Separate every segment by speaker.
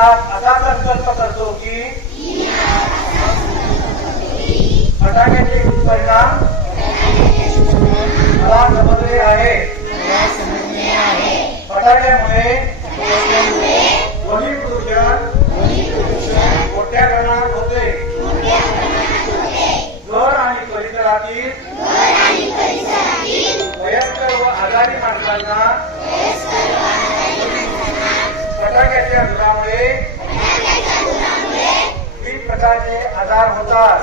Speaker 1: मनात असा संकल्प करतो की फटाक्याचे दुष्परिणाम मला समजले आहे. फटाक्यामुळे ध्वनी प्रदूषण मोठ्या प्रमाणात होते. घर आणि परिसरातील वयस्कर व आजारी माणसांना प्रकारचे आजार होतात.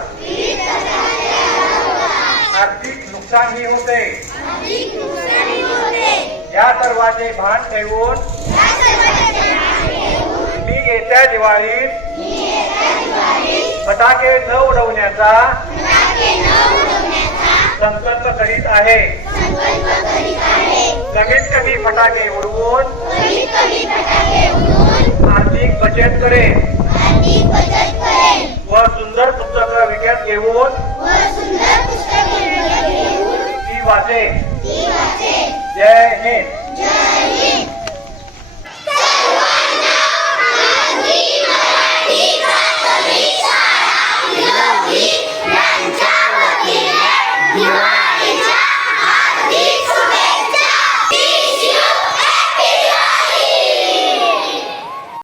Speaker 1: आर्थिक नुकसानही होते. या सर्वांचे भान ठेवून मी येत्या दिवाळीत फटाके न उडवण्याचा संकल्प करीत आहे. कमीत कमी फटाके उडवून आर्थिक बचत करेन. masjid. Di. Jai Hind. Jai Hind.